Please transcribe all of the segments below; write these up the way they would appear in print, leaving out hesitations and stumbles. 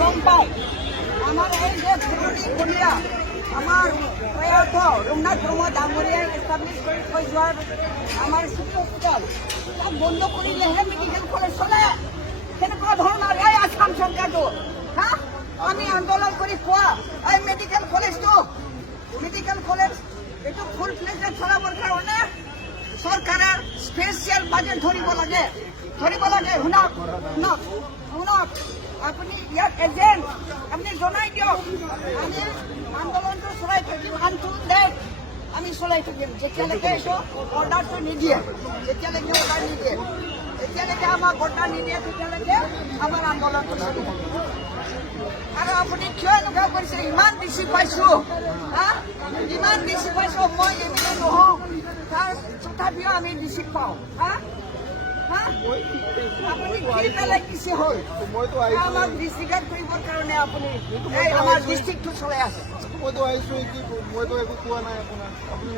গম পায় আমাৰ এই যে পুৰণি কলীয়া আমাৰ প্ৰয়াত ৰঘুনাথ ব্ৰহ্ম ডাঙৰীয়াই এষ্টাব্লিছ কৰি থৈ যোৱাৰ আমাৰ চিটি হস্পিটেল তাক বন্ধ কৰিলেহে মেডিকেল কলেজ চলে। কেনেকুৱা ধৰণৰ এই আসাম চৰকাৰটো হা আমি আন্দোলন কৰি পোৱা এই মেডিকেল কলেজটো এইটো ফুল প্লেজত চলাবৰ কাৰণে চৰকাৰে স্পেচিয়েল বাজেট ধৰিব লাগে শুনক আপুনি ইয়াত এজেণ্ট আপুনি জনাই দিয়ক আমি আন্দোলনটো চলাই থাকিম আনটো ডেট আমি চলাই থাকিম যেতিয়ালৈকে এইটো অৰ্ডাৰটো নিদিয়ে যেতিয়ালৈকে আমাক অৰ্ডাৰ নিদিয়ে তেতিয়ালৈকে আমাৰ আন্দোলনটো চলিব। আৰু আপুনি কিয় এনেকুৱা কৰিছে ইমান বেছি পাইছোঁ ইমান বেছি পাইছোঁ মই এইবিলাক নহওঁ তাৰ তথাপিও আমি বেছি পাওঁ আপুনি কি পেলাই কিছু হ'ল আমাক ডিষ্ট্ৰিক্টত কৰিবৰ কাৰণে আপুনি আমাৰ ডিষ্ট্ৰিক্টটো চলাই আছে। মইতো আহিছোঁ মইতো একো কোৱা নাই আপোনাক আপুনি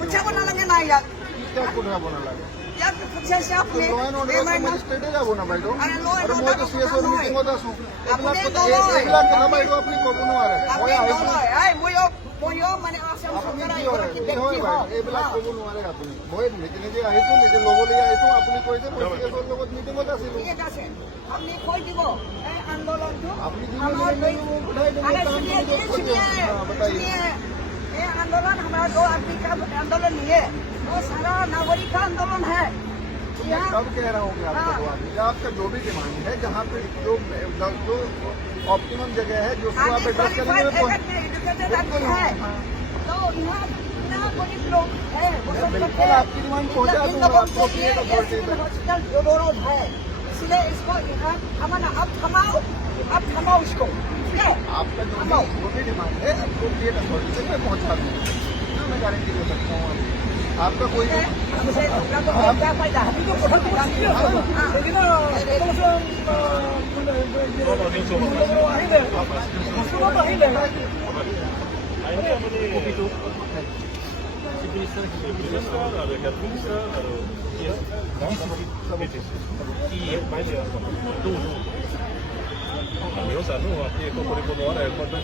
পঠিয়াব নালাগে নাই ইয়াক পঠিয়াব নালাগে ইয়াক পঠিয়াইছে আপুনি ষ্টেটে যাব না বাইদেউ আৰু মইতো CSOৰ মিটিঙত আছোঁ আপুনি এইবিলাক কথা বাইদেউ আপুনি ক'ব নোৱাৰে মই আহিছোঁ ময়ো মানে আসাম চৰকাৰৰ এইবিলাক ক'ব নোৱাৰে আপুনি মই নিজে আহিছোঁ নিজে ল'বলৈ আহিছোঁ আপুনি কৈছে মই CSOৰ লগত মিটিঙত আছিলোঁ ঠিক আছে আপুনি কৈ দিব এই আন্দোলনটো আপনি ये आंदोलन हमारा 2 आदमी का आंदोलन नहीं है वो सारा नागरिक का आंदोलन है। कब कह रहा हूँ मैं आपको आपका जो भी डिमांड है जहाँ पे जो ऑप्टिमम जगह है जो आप एड्रेस करेंगे आपकी डिमांड पहुँचा जरूरत है इसलिए इसको अब थमाओ इसको आपका जो भी डिमांड है अप्रोप्रिएट अथॉरिटी में पहुँचा दूँ मैं गारंटी दे सकता हूँ आपका कोई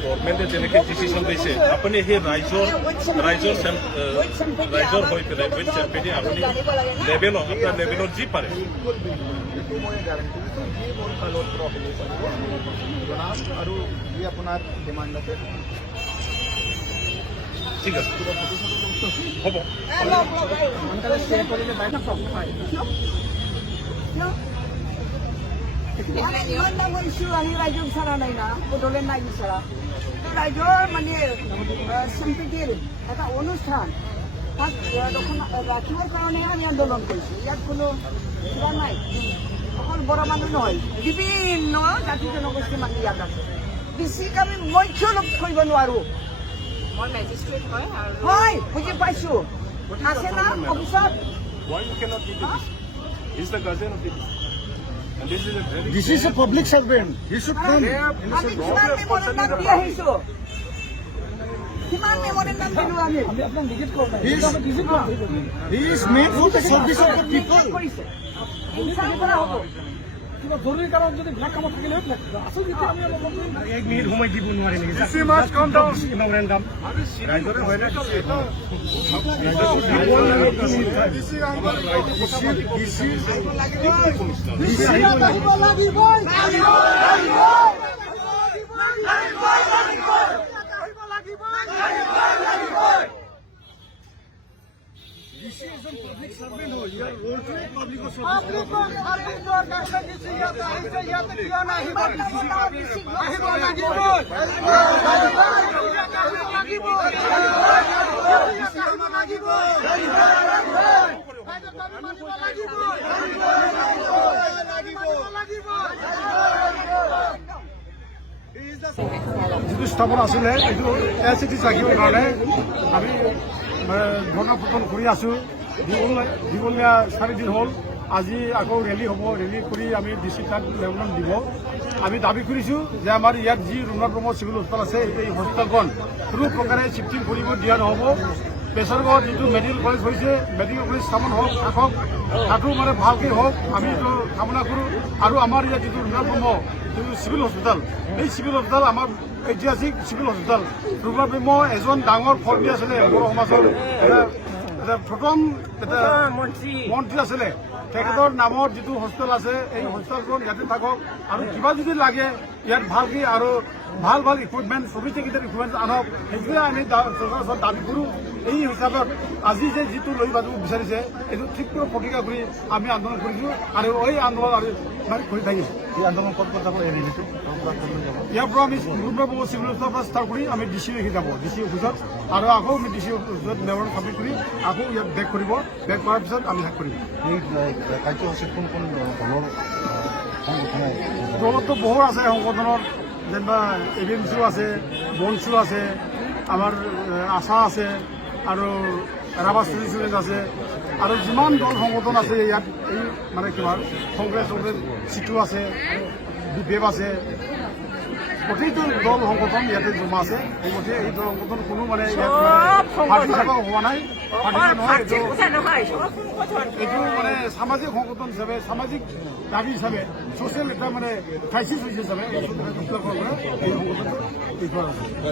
গভৰ্ণমেণ্টে যেনেকৈ ডিচিশ্যন লৈছে আপুনি সেই ৰাইজৰ হৈ পেলাই উইথ চেম্পেনি আপুনি আপোনাৰ লেভেলত যি পাৰে আৰু ই আপোনাৰ ডিমাণ্ড আছে ঠিক আছে হ'ব সোনকালে ষ্টেট কৰিলে ইমান ডাঙৰ ইছ্যু আহি ৰাইজক বিচৰা নাই না বড়োলেণ্ড নাই বিচৰা ৰাইজৰ মানে চিম্পিটিৰ এটা অনুষ্ঠান তাক ৰাখিবৰ কাৰণেহে আমি আন্দোলন কৰিছোঁ ইয়াত কোনো কিবা নাই অকল বড়ো মানুহ নহয় বিভিন্ন জাতি জনগোষ্ঠীৰ মানুহ ইয়াত আছে বেছিক আমি মৈথ্য লোক কৰিব নোৱাৰোঁ মই মেজিষ্ট্ৰেট হয় বুজি পাইছোঁ আছে না অফিচত Why you cannot do this? He's the guardian of the and this is a very This is a public servant. He should come. আমি কিমান মেমৰেণ্ডাম দি আহিছোঁ কিমান মেমৰেণ্ডাম দিলোঁ আমি He is made for the service of the people. কৰিছে ইনচাল কৰা হ'ব জৰুৰী কাৰণ যদি ব্লেক কামত থাকিলে আচল যেতিয়া আমি এক মিনিট সময় দিব নোৱাৰে নেকি DC must come down. Memorandum ৰাইজৰে হয় না যিটো স্থাপন আছিলে এইটো LCT ৰাখিবৰ কাৰণে আমি ধৰ্ণাপতন কৰি আছোঁ দীঘলীয়া 4 দিন হ'ল আজি আকৌ ৰেলী হ'ব ৰেলী কৰি আমি ডিষ্ট্ৰিক্ট লেভেলত দিব আমি দাবী কৰিছোঁ যে আমাৰ ইয়াত যি ৰঘুনাথ ব্ৰহ্ম চিভিল হস্পিটেল আছে এই হস্পিটেলখন কোনো প্ৰকাৰে শিফটিং কৰিব দিয়া নহ'ব পেছাৰগড় যিটো মেডিকেল কলেজ হৈছে মেডিকেল কলেজ স্থাপন হওক থাকক তাতো মানে ভালকৈ হওক আমি এইটো কামনা কৰোঁ আৰু আমাৰ ইয়াত যিটো ৰূপনাথ ব্ৰহ্ম যিটো চিভিল হস্পিটেল এই চিভিল হস্পিটেল আমাৰ ঐতিহাসিক চিভিল হস্পিটেল ৰূপনাথ ব্ৰহ্ম এজন ডাঙৰ ফৰ্মী আছিলে বড়ো সমাজৰ প্ৰথম এটা মন্ত্ৰী আছিলে তেখেতৰ নামত যিটো হস্পিটেল আছে এই হস্পিটেলখন ইয়াতে থাকক আৰু কিবা যদি লাগে ইয়াত ভালকৈ আৰু ভাল ভাল ইকুইপমেণ্ট চফিষ্টিকেটেড ইকুইপমেণ্ট আনক সেইটোৱে আমি চৰকাৰৰ ওচৰত দাবী কৰোঁ এই হিচাপত আজি যে যিটো লৈ যাব বিচাৰিছে এইটো তীব্ৰ প্ৰতিক্ৰিয়া কৰি আমি আন্দোলন কৰিছোঁ আৰু এই আন্দোলন আৰু কৰি থাকিম এই আন্দোলন ক'ত যাব এই ৰেলীটো ইয়াৰ পৰা আমি ৰূপনাথ ব্ৰহ্ম চিভিল হস্পিটেলৰ পৰা ষ্টাৰ্ট কৰি আমি ডি চি লৈকে যাব ডি চি অফিচত আৰু আকৌ আমি ডি চি অফিচত মেমৰ চাবমিট কৰি আকৌ ইয়াত বেক কৰিব বেক কৰাৰ পিছত আমি শেষ কৰিম এই কাৰ্যসূচীত কোন কোন দলৰ সংগঠনে দলততো বহুত আছে সংগঠনৰ যেনিবা এবিএমচিও আছে বনচু আছে আমাৰ আশা আছে আৰু ৰাভা ষ্টুডেণ্ট আছে আৰু যিমান দল সংগঠন আছে ইয়াত এই মানে কিবা কংগ্ৰেছ চিটু আছে বিপেফ আছে গোটেইটো দল সংগঠন ইয়াতে জমা আছে এই গোটেই এই দল সংগঠন কোনো মানে ইয়াত পাৰ্টি হিচাপে হোৱা নাই পাৰ্টি নহয় এইটো মানে সামাজিক সংগঠন হিচাপে সামাজিক দাবী হিচাপে ছ'চিয়েল এটা মানে ক্ৰাইচিছ হৈছে হিচাপে এই সংগঠনটো দেখুওৱা হৈছে